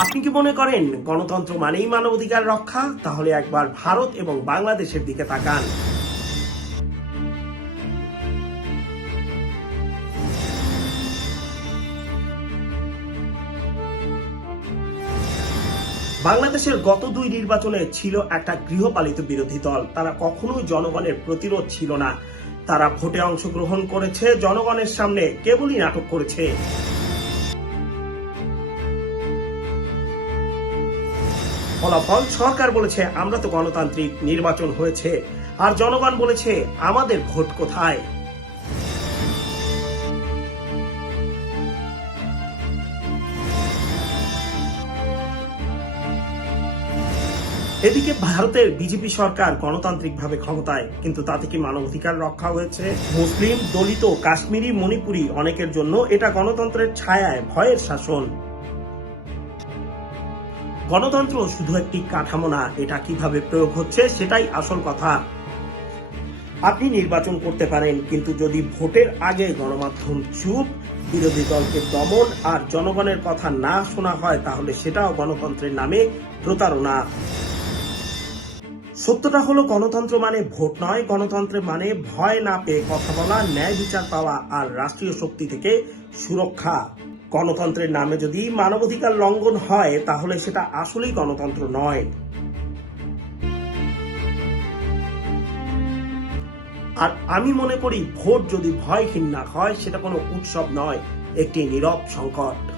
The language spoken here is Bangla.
আপনি কি মনে করেন গণতন্ত্র মানেই মানবাধিকার রক্ষা? তাহলে একবার ভারত এবং বাংলাদেশের দিকে তাকান। বাংলাদেশের গত দুই নির্বাচনে ছিল একটা গৃহপালিত বিরোধী দল। তারা কখনোই জনগণের প্রতিরোধ ছিল না। তারা ভোটে অংশগ্রহণ করেছে, জনগণের সামনে কেবলই নাটক করেছে। ফলাফল সরকার বলেছে, আমরা তো গণতান্ত্রিক নির্বাচন হয়েছে। আর জনগণ বলেছে, আমাদের ভোট কোথায়? এদিকে ভারতের বিজেপি সরকার গণতান্ত্রিকভাবে ক্ষমতায়, কিন্তু তাতে কি মানবাধিকার রক্ষা হয়েছে? মুসলিম, দলিত, কাশ্মীরি, মণিপুরি অনেকের জন্য এটা গণতন্ত্রের ছায়ায়, ভয়ের শাসন। গণতন্ত্র শুধু একটি কাঠামো না, এটা কীভাবে প্রয়োগ হচ্ছে সেটাই আসল কথা। আপনি নির্বাচন করতে পারেন, কিন্তু যদি ভোটের আগে গণমাধ্যম চুপ, বিরোধী দলকে দমন আর জনগণের কথা না শোনা হয়, তাহলে সেটাও গণতন্ত্রের নামে প্রতারণা। সত্যটা হলো, গণতন্ত্র মানে ভোট নয়, গণতন্ত্র মানে ভয় না পেয়ে কথা বলা, ন্যায় বিচার পাওয়া আর রাষ্ট্রীয় শক্তি থেকে সুরক্ষা। গণতন্ত্রের নামে যদি মানবাধিকার লঙ্ঘন হয়, তাহলে সেটা আসলেই গণতন্ত্র নয়। আর আমি মনে করি ভোট যদি ভয়হীন না হয়, সেটা কোনো উৎসব নয়, একটি নীরব সংকট।